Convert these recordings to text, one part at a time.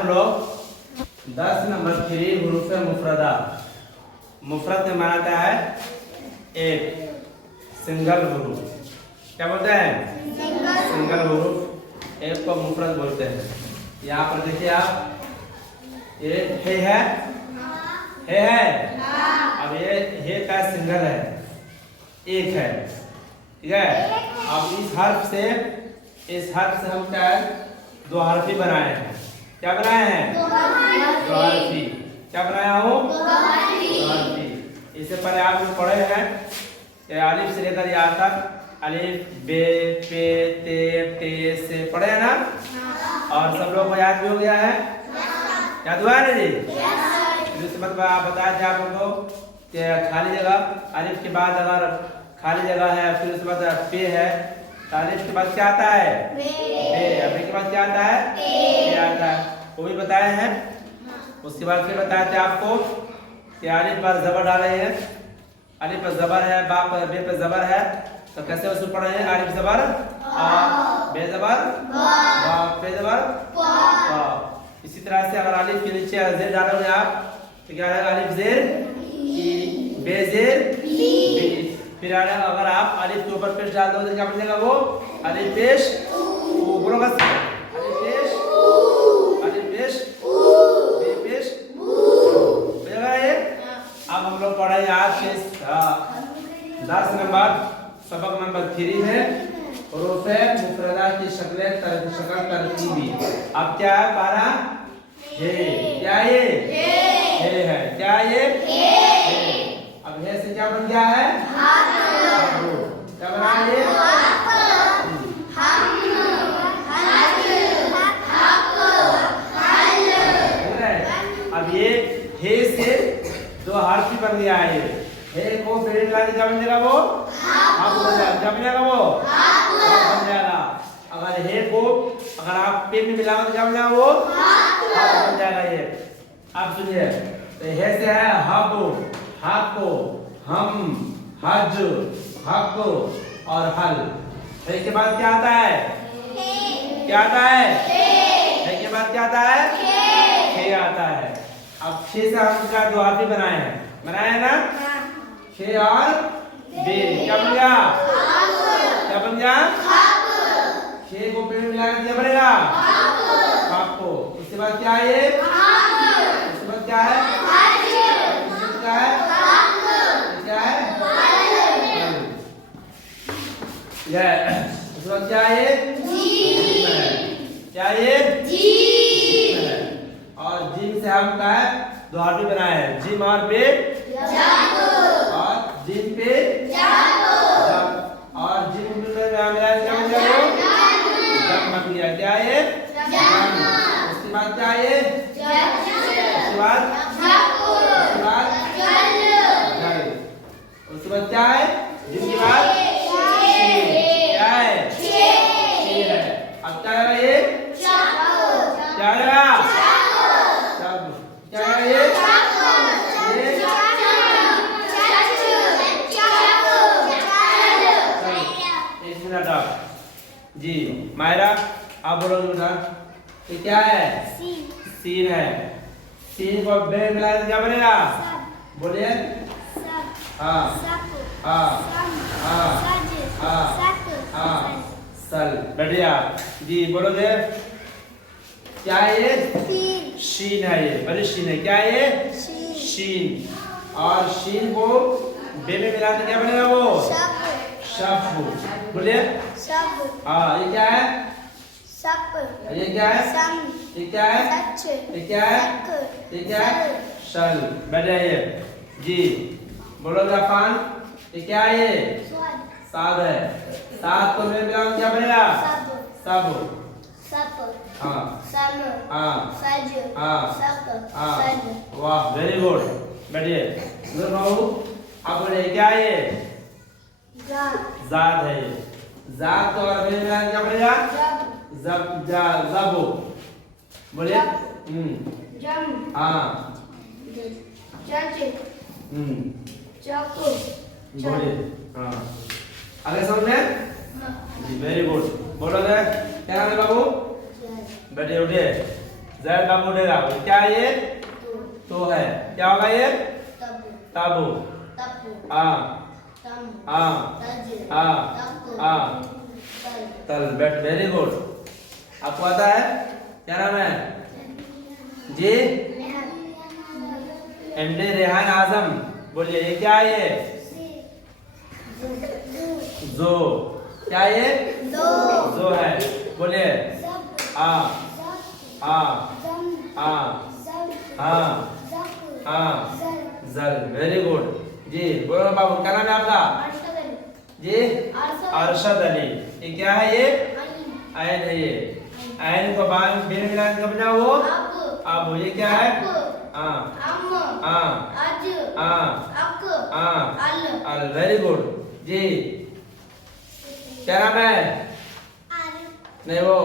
हम लोग 10 नंबर 3 हुरूफ मुफरदा। मुफरद में माना है एक सिंगल हुरूफ। क्या बोलते हैं? सिंगल हुरूफ, एक को मुफरद बोलते हैं। यहाँ पर देखिए आप, ये है अब ये हे का सिंगल है, एक है, ठीक है। अब इस हर्फ से हम क्या है, दो हर्फी बनाए हैं। क्या बनाए हैं? दो हर्फी। क्या बनाया हूँ? दो हर्फी। इससे पहले आप लोग पढ़े हैं कि अलिफ से लेकर यहाँ तक अलिफ बे पे ते टे से पढ़े हैं ना। और सब लोग को याद भी हो गया है? याद हुआ है ना जी? इसके मतलब आप बताए थे आप लोगों को कि खाली जगह अलिफ के बाद अगर खाली जगह है, फिर उसके बाद पे है, तो अलिफ के बाद क्या आता है? बे। बे के बाद क्या आता है? पे आता है। वो भी बताए हैं। उसके बाद फिर बताए थे आपको कि अलिफ पर जबर डाले हैं। अलिफ पर जबर है, बा पर बे पर जबर है, तो कैसे उसको पढ़े हैं? अलिफ जबर आ, बे जबर बा, पे जबर बा। इसी तरह से अगर अलिफ के नीचे जेर डालोगे आप तो क्या है? अलिफ जेर ई, बे जेर बी। फिर अगर आप अलिफ के ऊपर पेश डाल दोगे तो क्या बनेगा? वो अलिफ पेश ऊ। बोलो बस, अलिफ पेश अलिफ पेश बे पेश बनेगा ये। अब हम लोग पढ़े आज के 10 नंबर सबक नंबर 3 है हुरूफ मुफरदा की शक्ल तरतीबी। अब क्या है? पारा हे। क्या ये? हे है। क्या ये? अब हे से क्या बन गया है? क्या बना ये? अब ये हे से दो हर्फ बन गया है। ये हे को पेड़ मिलाने क्या बन जाएगा? वो हाफ बन जाएगा। क्या बन जाएगा? वो बन जाएगा। अगर हे को अगर आप पे में मिलाओगे तो क्या बन जाएगा? वो हाफ बन जाएगा। ये आप सुनिए, तो हे से है हब, हको, हम, हज, हक और हल। हे के बाद क्या आता है? क्या आता है? हे के बाद क्या आता है? खे आता है। अब खे से हम क्या दो हर्फ बनाए हैं? बनाए हैं ना? खे और बे। क्या बन गया? क्या बन गया? खे को पेड़ मिला के क्या बनेगा? आपको। उसके बाद क्या है? ये उसके बाद क्या है? क्या है? क्या है? उसके बाद क्या है? क्या है? और जिम से हम क्या है? दो हर्फ बनाए हैं, जिम और पे और जिम पे और जिम में मिला क्या बन जाएगा? जम बन गया। क्या है? उसके बाद क्या है? उसके बाद उसके बाद क्या है? जिम के बाद क्या है? शेर है। अब क्या है? ये क्या है? क्या है ये? एक मिनट आप जी मायरा आप बोलो बेटा, ये क्या है? सीन है। सीन को बे मिला क्या बनेगा? बोलिए। हाँ हाँ हाँ हाँ हाँ सल। बढ़िया जी, बोलो दे। क्या है ये? शीन है। ये बड़ी शीन है। क्या है ये? शीन। और शीन को बे में मिला तो क्या बनेगा? वो शफ। बोलिए। हाँ, ये क्या है? ये क्या है? ये क्या है? ये क्या है? ये क्या है? शल। बढ़िया ये जी, बोलो जापान। ये क्या है? ये साद है। साद को में मिला क्या बनेगा? सब। हाँ हाँ हाँ, वाह वेरी गुड। बैठिए बाबू, आप बोले क्या है? ये जाद है। ये जाद तो अरबी में क्या बनेगा? जब जबो। बोलिए। हाँ बोलिए। हाँ आगे समझ में? जी वेरी गुड। बोलो क्या है बाबू? बैठिए उठिए। ज़ैड बाबू उड़ेगा। क्या है ये? तो है। क्या होगा ये? ताबू। हाँ हाँ हाँ हाँ तल। बैठ। Very good. आपको आता है? क्या नाम है जी? एमडी रेहान आजम। बोलिए ये क्या है? ये जो। क्या ये? जो है। बोलिए आ आ आ आ आ जल। वेरी गुड जी। बोलो बाबू क्या नाम है आपका जी? अरशद अली। ये क्या है? ये आयन है। ये आयन को बांग बिन मिलान कब बना वो? अब ये क्या है? अल। वेरी गुड जी। क्या नाम है? नहीं वो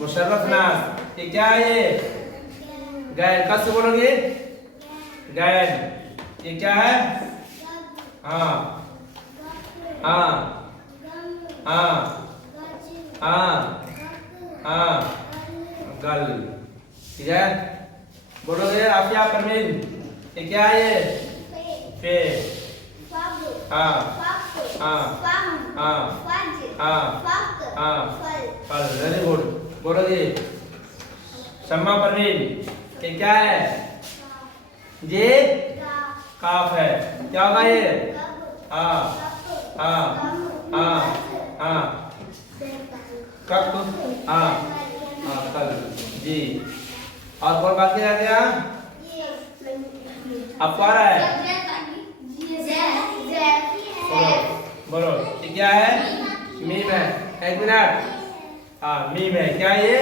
मुशर्रफ नाज। ये क्या है? ये गैन। कैसे बोलोगे? गैन। ये क्या है? हाँ हाँ हाँ हाँ हाँ गल। ठीक है बोलोगे आप? क्या परवीन? ये क्या है? ये पे। हाँ हाँ हाँ हाँ हाँ फल। Very good. बोलोगे शम्मा परवीन? ये क्या है? ये काफ है। क्या होगा ये? हाँ हाँ हाँ हाँ कब? हाँ हाँ कल जी। और कौन बाकी रह गया? आपको आ रहा है? बोलो ये क्या है? मीम है। एक मिनट। हाँ मीम है। क्या ये?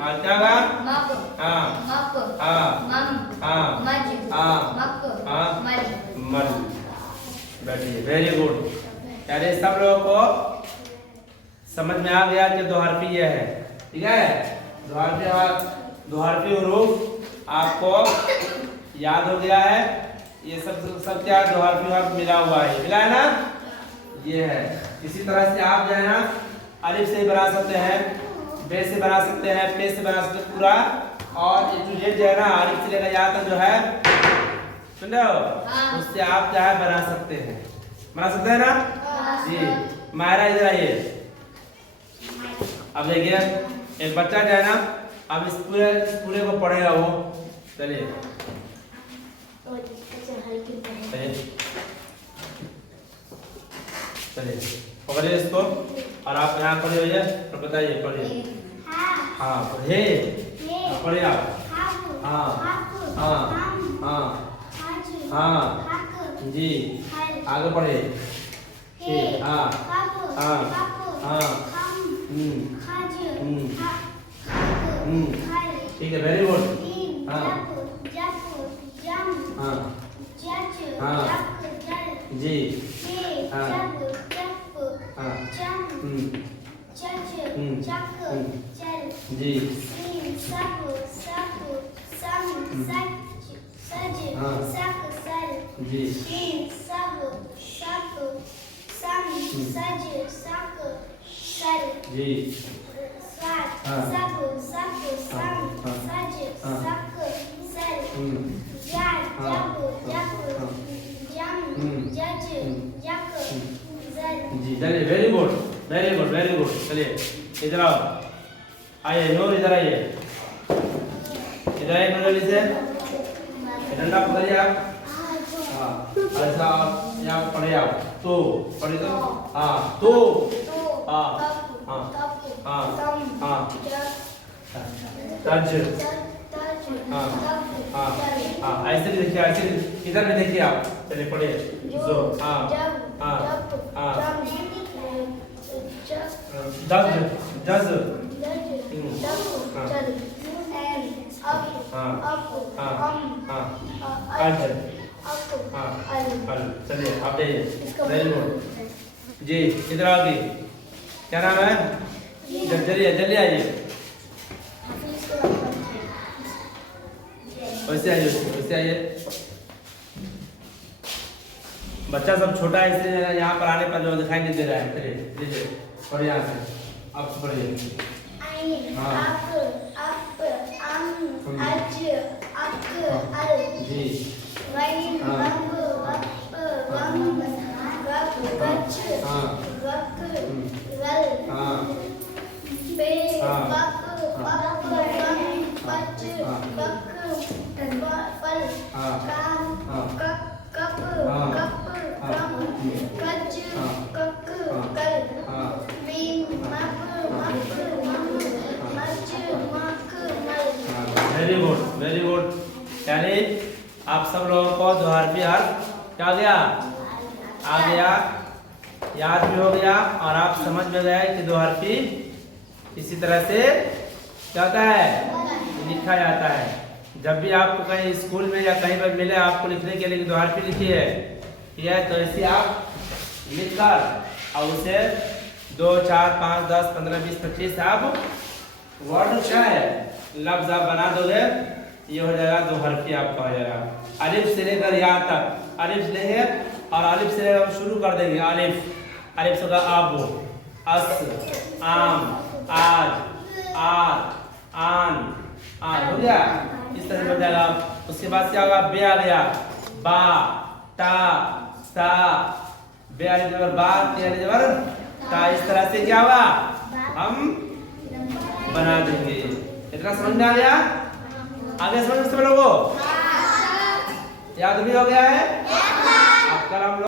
हाँ क्या होगा? हाँ हाँ हाँ हाँ मल। बैठिए। Very good. यानी सब लोगों को समझ में आ गया कि दोहरफी ये है। ठीक है दोहरफी हुरूफ आपको याद हो गया है। ये सब क्या दोहरफी हर्फ मिला हुआ है। मिला है ना? ये है। इसी तरह से आप जो है ना अलिफ से बना सकते हैं, बे से बना सकते हैं, पे से बना सकते हैं पूरा। और ये जो है ना अलिफ से लेकर यहाँ तक जो है सुन रहे हो? उससे आप क्या है बना सकते हैं। बना सकते हैं ना जी। मायरा इधर आइए। अब देखिए एक बच्चा जो है ना अब इस पूरे को पढ़ेगा वो। चलिए चलिए पकड़िए इसको और आप यहाँ खड़े होइए और बताइए। पढ़िए। हाँ पढ़िए। पढ़िए आप। हाँ हाँ हाँ हाँ जी। आगे पढ़िए। हाँ हाँ हाँ ठीक है। Very good. हाँ हाँ हाँ जी। हाँ हाँ जी। हाँ जी। जी। जी चलिए। Very good very good very good. चलिए इधर आओ। आइए नूर इधर आइए। इधर आइए नूर से डंडा पकड़िए आप। हाँ ऐसा यहाँ पढ़े आप। तो पढ़े तो हाँ तो हाँ हाँ हाँ हाँ तज। हाँ हाँ हाँ ऐसे भी देखिए। ऐसे इधर भी देखिए आप। चलिए पढ़िए। जो हाँ हाँ हाँ दज दज हाँ हाँ हाँ अज हाँ अल। चलिए आप देखिए। वेरी गुड जी। इधर आओगे। क्या नाम है? जल्दी जल्दी आइए। वैसे आइए वैसे आइए। बच्चा सब छोटा है इसलिए यहाँ पर आने पर जो दिखाई नहीं दे रहा है। चलिए और यहाँ से आप पढ़िए। हाँ अज अक अल जी वैन वंग वप वंग गप गच वक रल पे पप पप वंग पच पक पल कान कप कप कप कम कच कक कल मीम मप मप मच मक मल। Very good very good. यानी आप सब लोगों को द्विआरपी अर्थ क्या हो गया, आ गया, याद भी हो गया और आप समझ में गए कि द्विआरपी इसी तरह से क्या होता है, लिखा जाता है। जब भी आपको कहीं स्कूल में या कहीं पर मिले आपको लिखने के लिए द्विआरपी लिखी है, ठीक है, तो ऐसे आप लिखकर और उसे 2 4 5 10 15 20 25 आप वर्ड क्या है लफ्ज आप बना दोगे, ये हो जाएगा द्विआरपी आपका हो जाएगा। अलिफ से लेकर या तक अलिफ लेंगे और अलिफ से लेकर हम शुरू कर देंगे। अलिफ से होगा अब, अस, आम, आज, आन, हो गया, इस तरह से बन जाएगा। उसके बाद क्या होगा, बे आ गया, बा, ता, सा, बे आ गया बा, ते आ गया ता, इस तरह से क्या होगा हम बना देंगे। इतना समझ में आ गया? आगे समझ में सब लोगों को याद भी हो गया है? अब कल हम लोग